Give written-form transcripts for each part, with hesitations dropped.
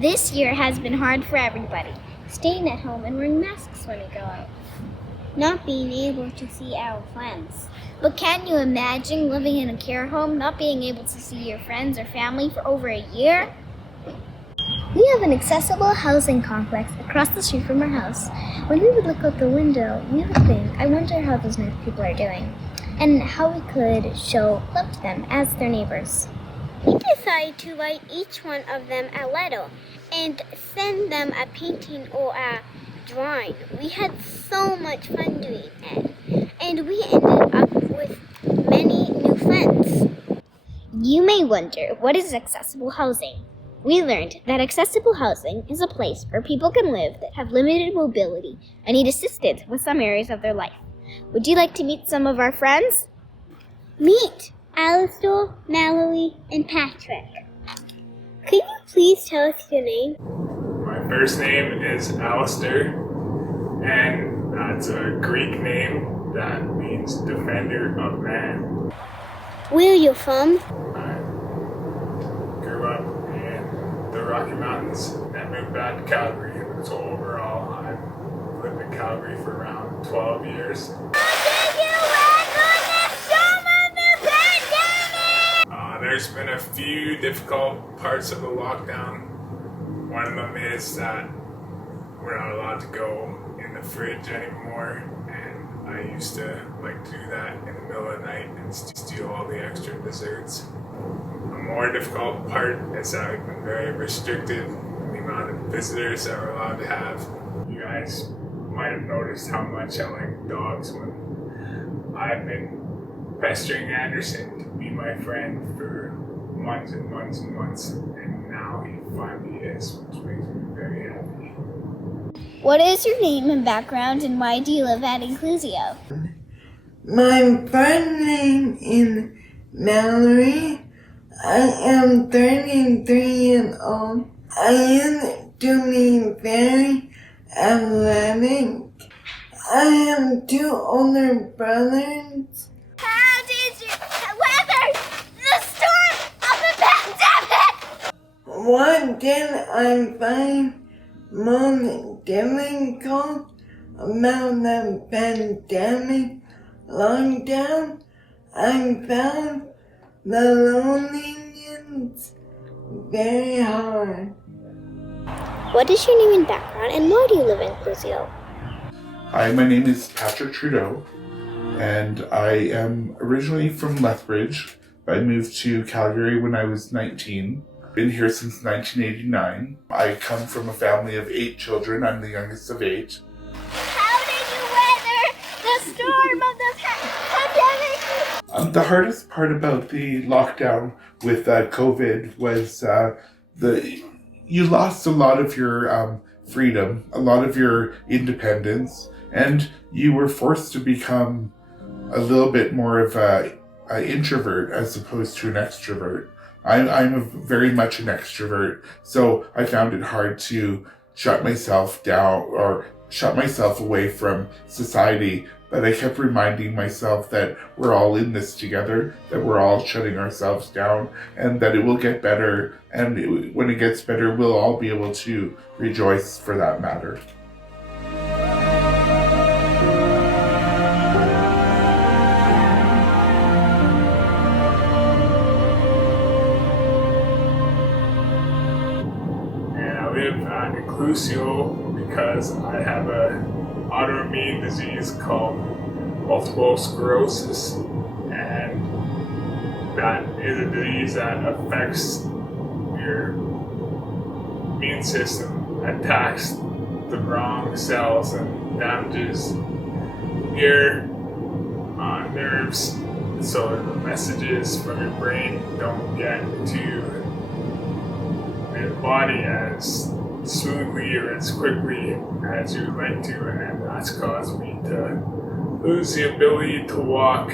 This year has been hard for everybody, staying at home and wearing masks when we go out. Not being able to see our friends. But can you imagine living in a care home, not being able to see your friends or family for over a year? We have an accessible housing complex across the street from our house. When we would look out the window, we would think, I wonder how those nice people are doing, and how we could show love to them as their neighbors. We decided to write each one of them a letter and send them a painting or a drawing. We had so much fun doing it, and we ended up with many new friends. You may wonder, what is accessible housing? We learned that accessible housing is a place where people can live that have limited mobility and need assistance with some areas of their life. Would you like to meet some of our friends? Meet Alistair, Mallory, and Patrick. Could you please tell us your name? My first name is Alistair, and that's a Greek name that means defender of man. Where are you from? I grew up in the Rocky Mountains and moved back to Calgary. So overall, I've lived in Calgary for around 12 years. There's been a few difficult parts of the lockdown. One of them is that we're not allowed to go in the fridge anymore, and I used to like to do that in the middle of the night and steal all the extra desserts. A more difficult part is that we've been very restricted in the amount of visitors that we're allowed to have. You guys might have noticed how much I like dogs when I've been pestering Anderson to be my friend for months and months and months, and now he finally is, which makes me very happy. What is your name and background, and why do you live at Inclusio? My first name is Mallory. I am 33 years old. I used to be very athletic. I have two older brothers. How did you weather the storm of the pandemic? What did I find most difficult about the pandemic lockdown? I found the loneliness very hard. What is your name and background, and why do you live in Inclusio? Hi, my name is Patrick Trudeau, and I am originally from Lethbridge. I moved to Calgary when I was 19. Been here since 1989. I come from a family of 8 children. I'm the youngest of 8. How did you weather the storm of the pandemic? The hardest part about the lockdown with COVID was you lost a lot of your freedom, a lot of your independence, and you were forced to become a little bit more of an introvert as opposed to an extrovert. I'm very much an extrovert, so I found it hard to shut myself down or shut myself away from society. But I kept reminding myself that we're all in this together, that we're all shutting ourselves down, and that it will get better. And when it gets better, we'll all be able to rejoice for that matter. And I live at Inclusio because I have an autoimmune disease called multiple sclerosis, and that is a disease that affects your immune system, attacks the wrong cells and damages your nerves, so the messages from your brain don't get to the body as smoothly or as quickly as you'd like to, and that's caused me to lose the ability to walk.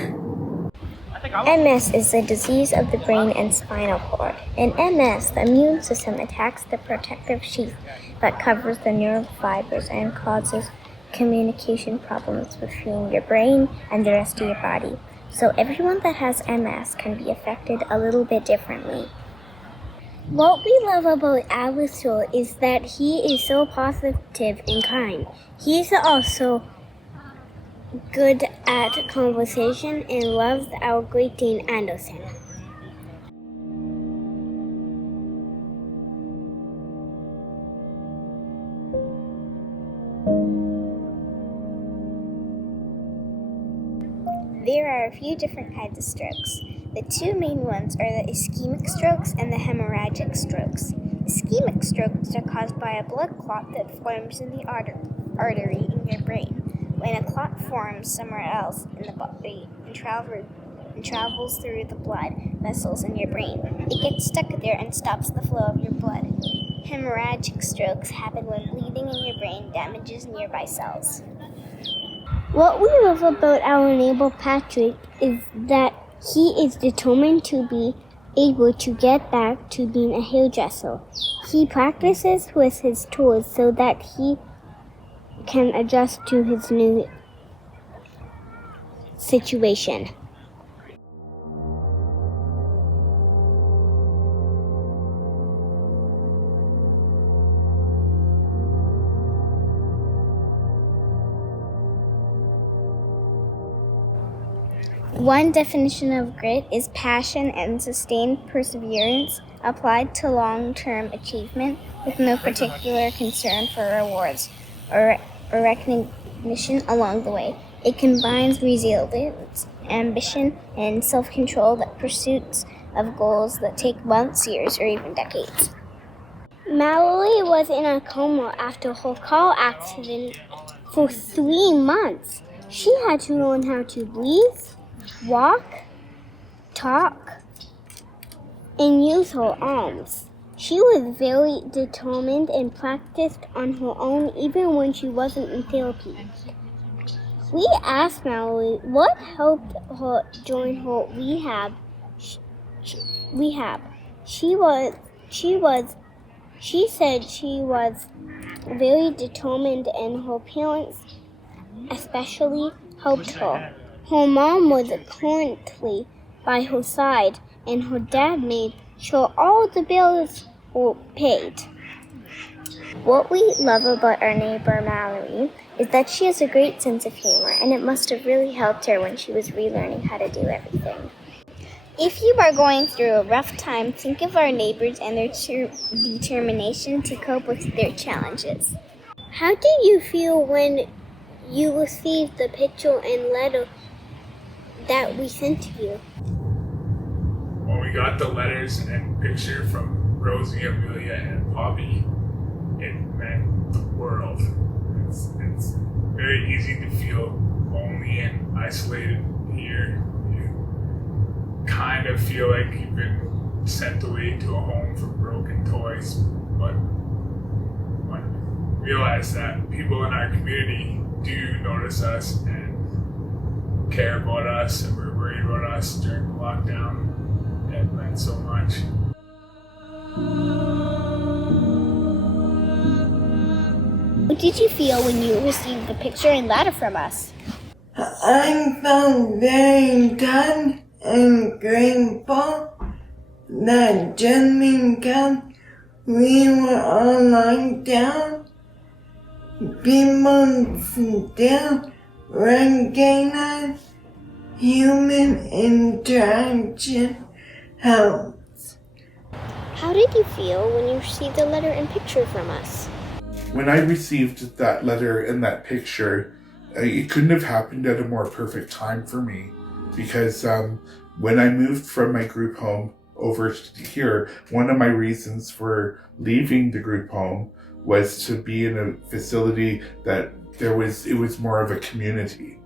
MS is a disease of the brain and spinal cord. In MS, the immune system attacks the protective sheath that covers the nerve fibers and causes communication problems between your brain and the rest of your body. So everyone that has MS can be affected a little bit differently. What we love about Alistair is that he is so positive and kind. He's also good at conversation and loves our Great Dane Anderson. There are a few different kinds of strokes. The two main ones are the ischemic strokes and the hemorrhagic strokes. Ischemic strokes are caused by a blood clot that forms in the artery in your brain. When a clot forms somewhere else in the body and travels through the blood vessels in your brain, it gets stuck there and stops the flow of your blood. Hemorrhagic strokes happen when bleeding in your brain damages nearby cells. What we love about our neighbor Patrick is that he is determined to be able to get back to being a hairdresser. He practices with his tools so that he can adjust to his new situation. One definition of grit is passion and sustained perseverance applied to long-term achievement with no particular concern for rewards or recognition along the way. It combines resilience, ambition, and self-controlled pursuits of goals that take months, years, or even decades. Mallory was in a coma after her car accident for 3 months. She had to learn how to breathe, walk, talk, and use her arms. She was very determined and practiced on her own even when she wasn't in therapy. We asked Mallory what helped her during her rehab. She said she was very determined and her parents especially helped her. Her mom was currently by her side and her dad made sure all the bills were paid. What we love about our neighbor Mallory is that she has a great sense of humor, and it must have really helped her when she was relearning how to do everything. If you are going through a rough time, think of our neighbors and their determination to cope with their challenges. How did you feel when you received the picture and letter that we sent to you? When we got the letters and picture from Rosie, Amelia, and Poppy, it meant the world. It's very easy to feel lonely and isolated here. You kind of feel like you've been sent away to a home for broken toys, but when we realize that people in our community do notice us and care about us and were worried about us during the lockdown, it meant so much. What did you feel when you received the picture and letter from us? I felt very touched and grateful that just because we were all locked down, people still recognize human interaction helps. How did you feel when you received a letter and picture from us? When I received that letter and that picture, it couldn't have happened at a more perfect time for me, because when I moved from my group home over here, one of my reasons for leaving the group home was to be in a facility that it was more of a community.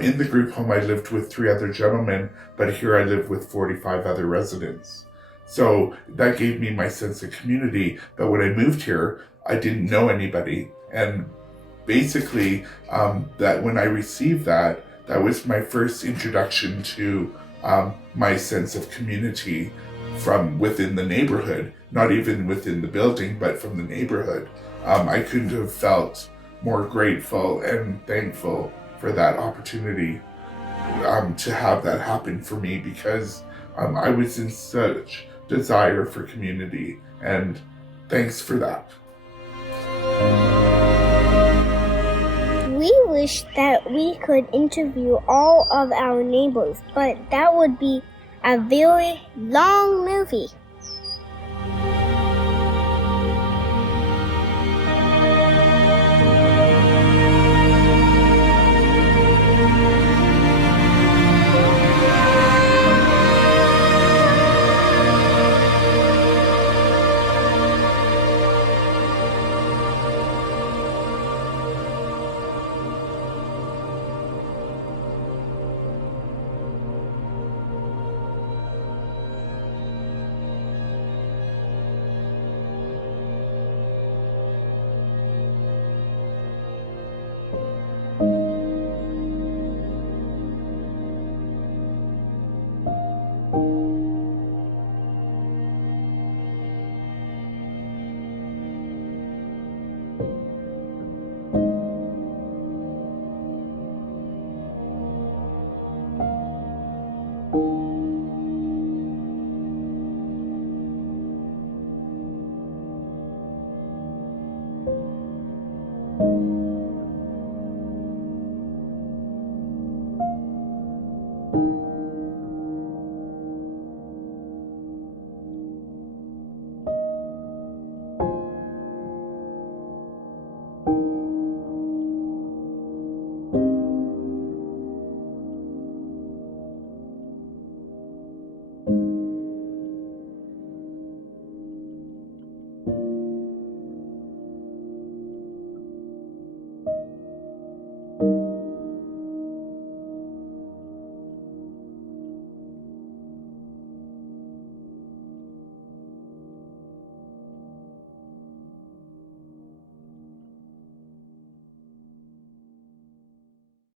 In the group home, I lived with 3 other gentlemen, but here I live with 45 other residents. So that gave me my sense of community. But when I moved here, I didn't know anybody. And basically, that when I received that was my first introduction to my sense of community from within the neighborhood, not even within the building, but from the neighborhood. I couldn't have felt more grateful and thankful for that opportunity to have that happen for me, because I was in such desire for community. And thanks for that. We wish that we could interview all of our neighbors, but that would be a very long movie.